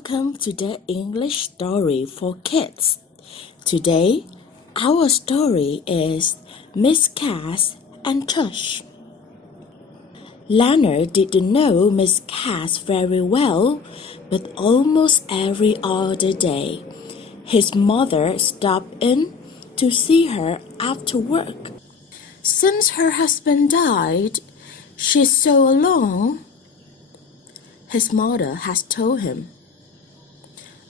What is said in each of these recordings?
Welcome to the English story for kids. Today, our story is Miss Katz and Tush. Leonard didn't know Miss Katz very well, but almost every other day, his mother stopped in to see her after work. Since her husband died, she's so alone, his mother has told him.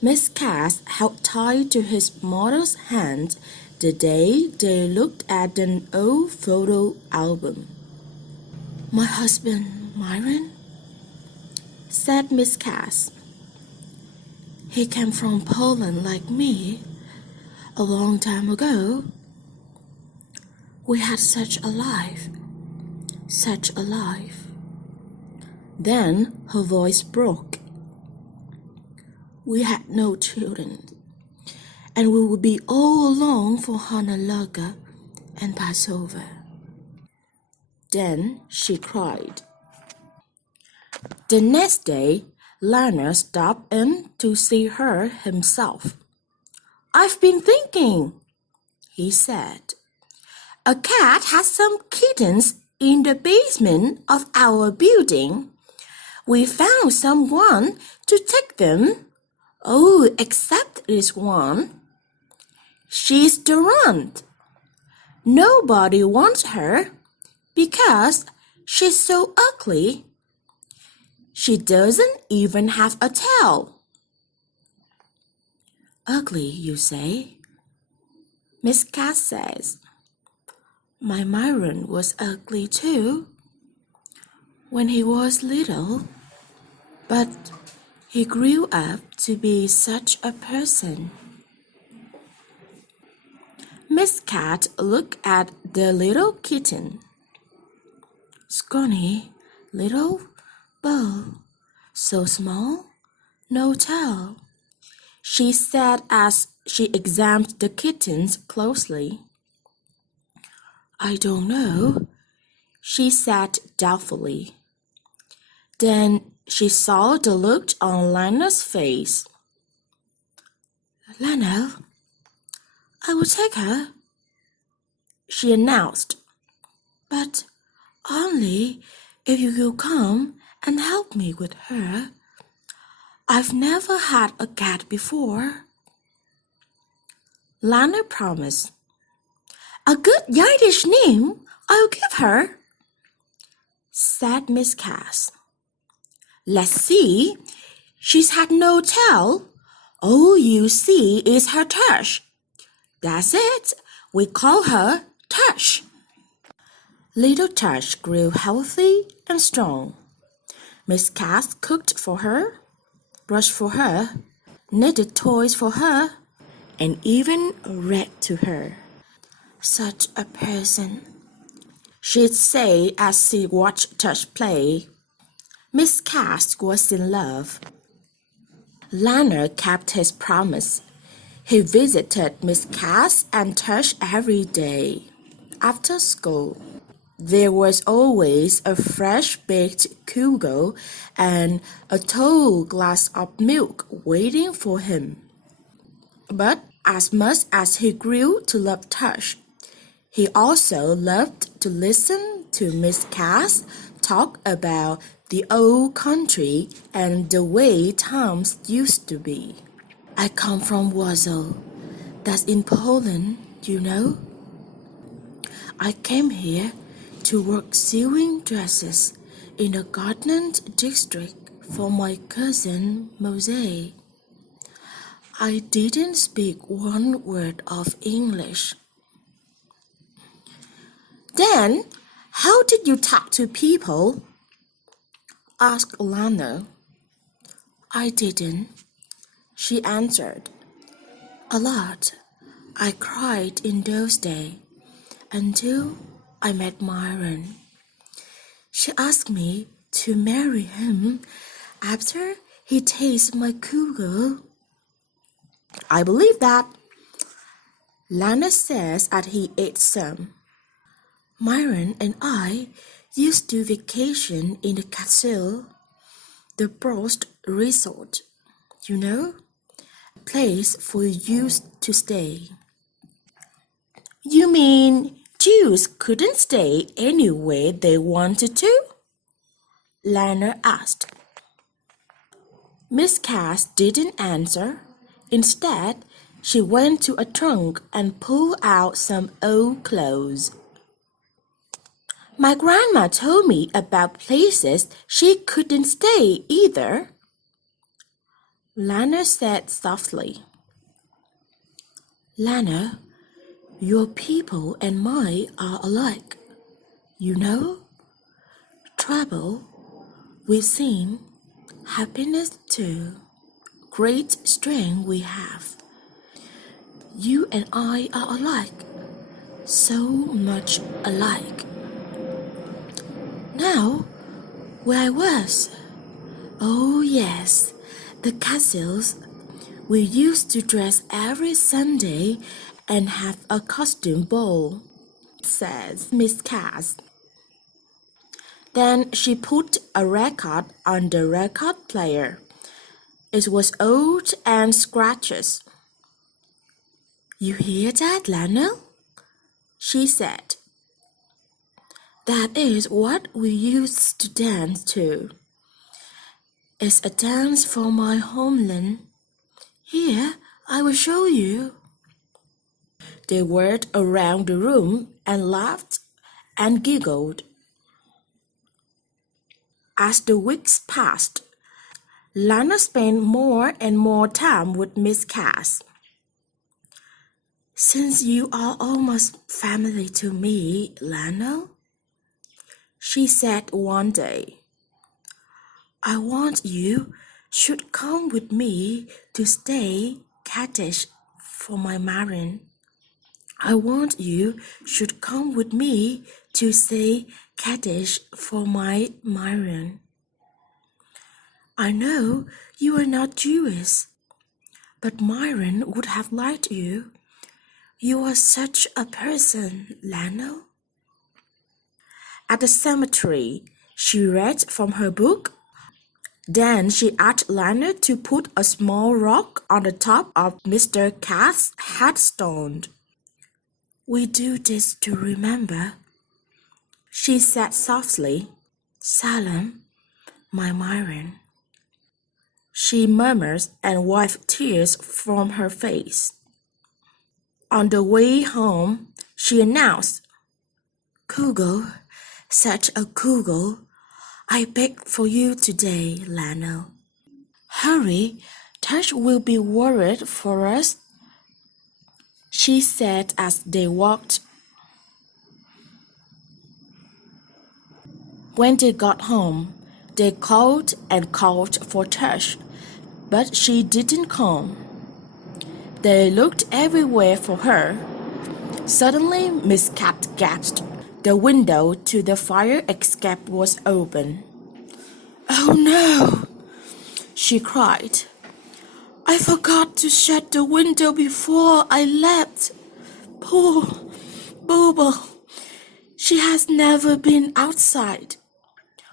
Miss Katz held tight to his mother's hand the day they looked at an old photo album. "My husband, Myron," said Miss Katz. "He came from Poland like me a long time ago. We had such a life. Then her voice broke. "We had no children, and we would be all alone for Hanukkah and Passover." Then she cried. The next day, Leonard stopped in to see her himself. "I've been thinking," he said. "A cat has some kittens in the basement of our building. We found someone to take them. Oh, except this one. She's Durant. Nobody wants her because she's so ugly. She doesn't even have a tail." "Ugly, you say?" Miss Katz says. "My Myron was ugly too when he was little, but he grew up to be such a person." Miss Katz looked at the little kitten. "Scrawny, little bow, so small, no tail," she said as she examined the kittens closely. "I don't know," she said doubtfully. Then she saw the look on Leonard's face. "Leonard, I will take her," she announced, "but only if you will come and help me with her. I've never had a cat before." Leonard promised. "A good Yiddish name I'll give her," said Miss Katz. "Let's see. She's had no tail. All you see is her tush. That's it. We call her Tush." Little Tush grew healthy and strong. Miss Katz cooked for her, brushed for her, knitted toys for her, and even read to her. "Such a person," she'd say as she watched Tush play. Miss Katz was in love. Leonard kept his promise. He visited Miss Katz and Tush every day. After school, there was always a fresh baked kugel and a tall glass of milk waiting for him. But as much as he grew to love Tush, he also loved to listen to Miss Katz talk about the old country and the way times used to be. "I come from Warsaw. That's in Poland, you know. I came here to work sewing dresses in the garden district for my cousin Mose. I didn't speak one word of English." "Then, how did you talk to people?" asked Lana. "I didn't," she answered. "A lot. I cried in those days until I met Myron. She asked me to marry him after he tasted my kugel." "I believe that," Lana says as he ate some. "Myron and I used to vacation in the castle, the Prost resort. You know, a place for Jews to stay. You mean Jews couldn't stay anywhere they wanted to? Lana asked. Miss Katz didn't answer. Instead, she went to a trunk and pulled out some old clothes. My grandma told me about places she couldn't stay either, Lana said softly. Lana, your people and mine are alike. You know, trouble, we've seen, happiness too, great strength we have. You and I are alike, so much alike. Now, where I was? Oh yes, the castles. We used to dress every Sunday and have a costume ball, says Miss Katz. Then she put a record on the record player. It was old and scratches. You hear that, Lana? She said. That is what we used to dance to. It's a dance for my homeland. Here, I will show you. They whirled around the room and laughed and giggled. As the weeks passed, Lana spent more and more time with Miss Katz. Since you are almost family to me, Lana, she said one day, I want you should come with me to stay Kaddish for my marrying. I want you should come with me to say Kaddish for my marrying. I know you are not Jewish, but Myron would have liked you. You are such a person, Lana. At the cemetery, she read from her book. Then she asked Lana to put a small rock on the top of Mr. Katz's headstone. We do this to remember, she said softly. Salem, my Myron. She murmured and wiped tears from her face. On the way home, she announced, Kugel, such a kugel. I begged for you today, Lana. Hurry, Tush will be worried for us, she said as they walked. When they got home, they called and called for Tush, but she didn't come. They looked everywhere for her. Suddenly, Miss Katz gasped. The window to the fire escape was open. Oh no, she cried. I forgot to shut the window before I left. Poor Booble. She has never been outside.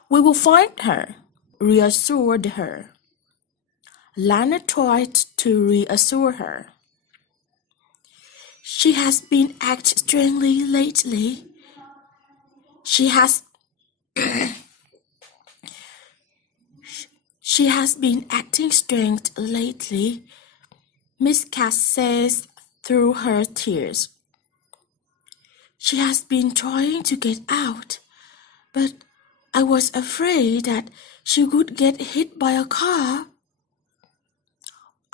We will find her, reassured her. Lana tried to reassure her. She has been acting strangely lately. She has been acting strange lately, Miss Katz says through her tears. She has been trying to get out, but I was afraid that she would get hit by a car.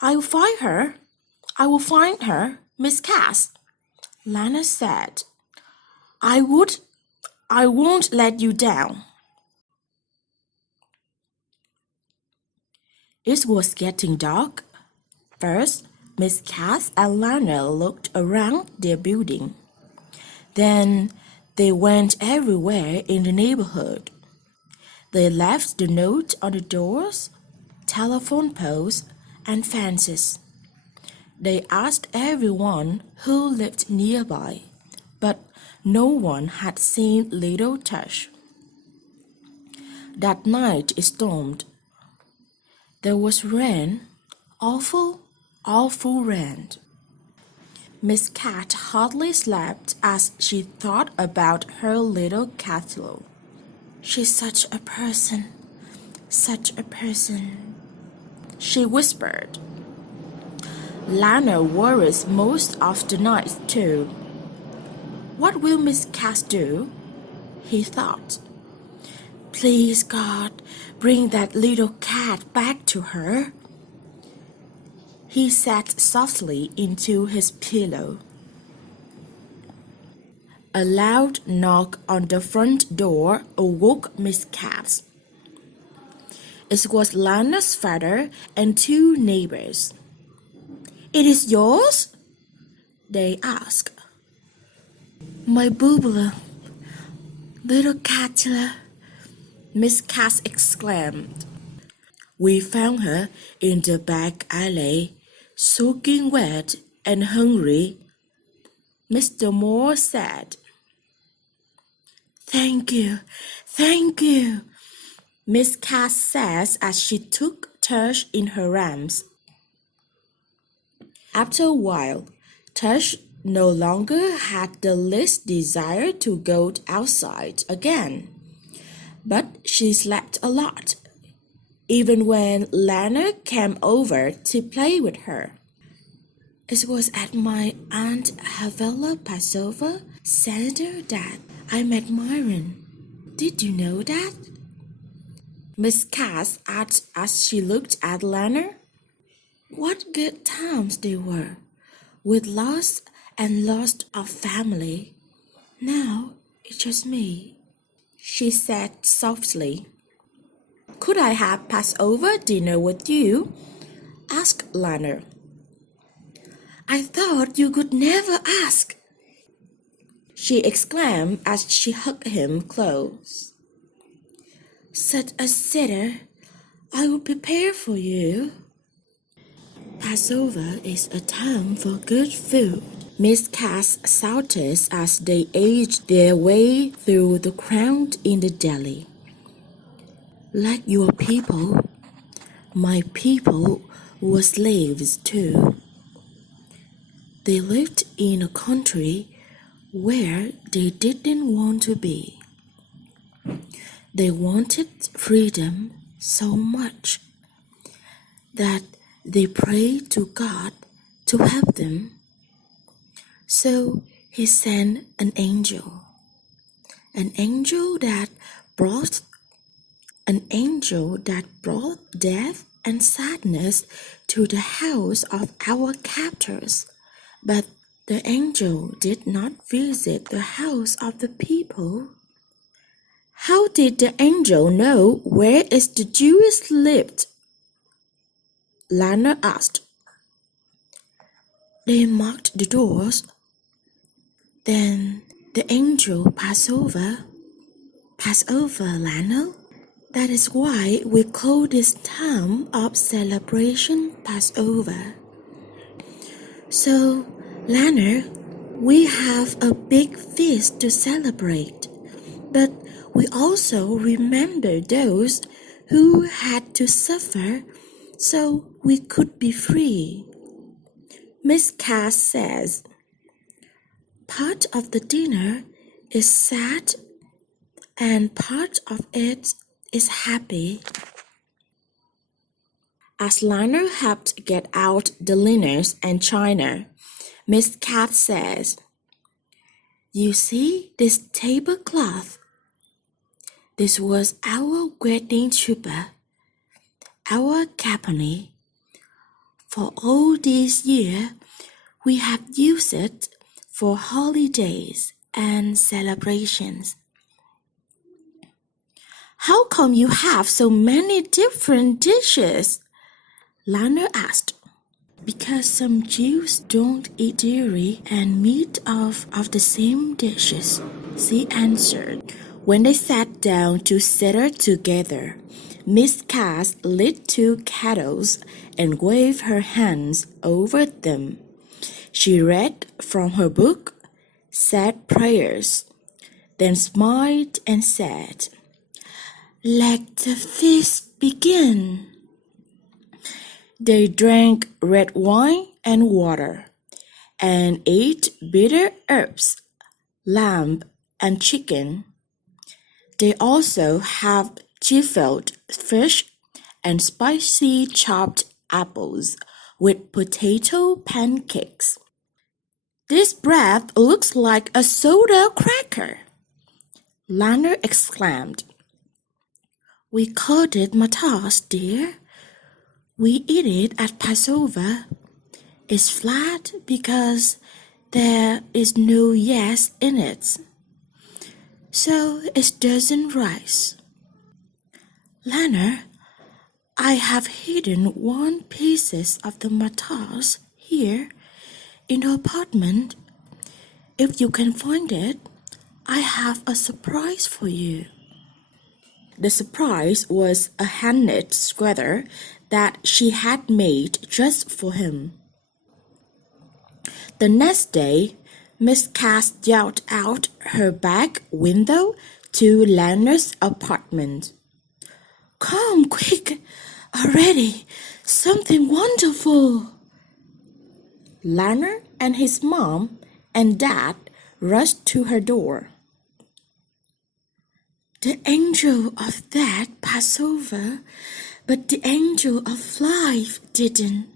I will find her, Miss Katz, Lana said. I won't let you down. It was getting dark. First, Miss Katz and Lana looked around their building. Then they went everywhere in the neighborhood. They left the note on the doors, telephone poles, and fences. They asked everyone who lived nearby, but no one had seen little Tush. That night it stormed. There was rain, awful, awful rent. Miss Cat hardly slept as she thought about her little catalog. She's such a person, she whispered. Lana worries most of the night too. What will Miss Cat do? He thought. Please, God, bring that little cat back to her. He sat softly into his pillow. A loud knock on the front door awoke Miss Cat. It was Lana's father and two neighbors. It is yours? They asked. My boo-boo, little Catula, Miss Cat exclaimed. We found her in the back alley, soaking wet and hungry, Mr. Moore said. Thank you, Miss Cat said as she took Tush in her arms. After a while, Tush no longer had the least desire to go outside again, but she slept a lot, even when Lana came over to play with her. It was at my Aunt Havela Passover Seder that I met Myron. Did you know that? Miss Cat asked as she looked at Lana. What good times they were, with lots and lots of family. Now it's just me, she said softly. Could I have Passover dinner with you? Asked Lana. I thought you could never ask, she exclaimed as she hugged him close. Such a sitter, I will prepare for you. Passover is a time for good food, Miss Cat shouted as they edged their way through the crowd in the deli. Like your people, my people were slaves too. They lived in a country where they didn't want to be. They wanted freedom so much that they prayed to God to help them. So he sent an angel that brought death and sadness to the house of our captors. But the angel did not visit the house of the people. How did the angel know where is the Jews lived? Lana asked. They marked the doors. Then the angel passed over, Lana. That is why we call this time of celebration Passover. So, Lana, we have a big feast to celebrate, but we also remember those who had to suffer so we could be free. Miss Cat says, part of the dinner is sad and part of it is happy. As Lana helped get out the linens and china, Miss Cat says, you see this tablecloth? This was our wedding chuppah, our company. For all these years, we have used it for holidays and celebrations. How come you have so many different dishes? Lana asked. Because some Jews don't eat dairy and meat of the same dishes, she answered. When they sat down to settle together, Miss Cat lit two kettles and waved her hands over them. She read from her book, said prayers, then smiled and said, Let the feast begin. They drank red wine and water, and ate bitter herbs, lamb, and chicken. They also have gefilte fish and spicy chopped apples with potato pancakes. This bread looks like a soda cracker, LANH exclaimed. We called it matas, dear. We eat it at Passover. It's flat because there is no yes in it, so it doesn't rise. LANH, I have hidden one piece of the matas here in the apartment. If you can find it, I have a surprise for you. The surprise was a hand-knit sweater that she had made just for him. The next day, Miss Katz yelled out her back window to LANH's apartment. Come quick, already, something wonderful. LANH and his mom and dad rushed to her door. The angel of that Passover, but the angel of life didn't.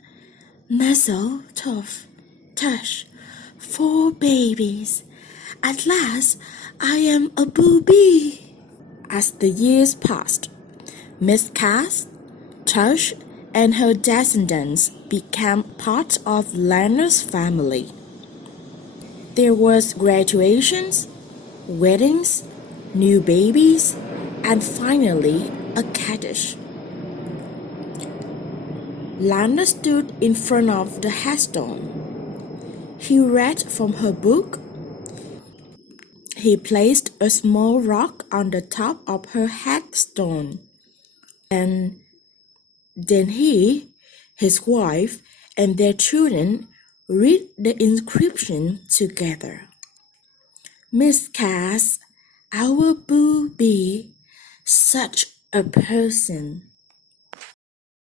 Mazel tov, tush, 4 babies. At last, I am a booby. As the years passed, Miss Katz, Tush, and her descendants became part of LANH's family. There was graduations, weddings, new babies, and finally a Kaddish. LANH stood in front of the headstone. He read from her book. He placed a small rock on the top of her headstone, and then he, his wife, and their children read the inscription together. Miss Katz, our booby, such a person.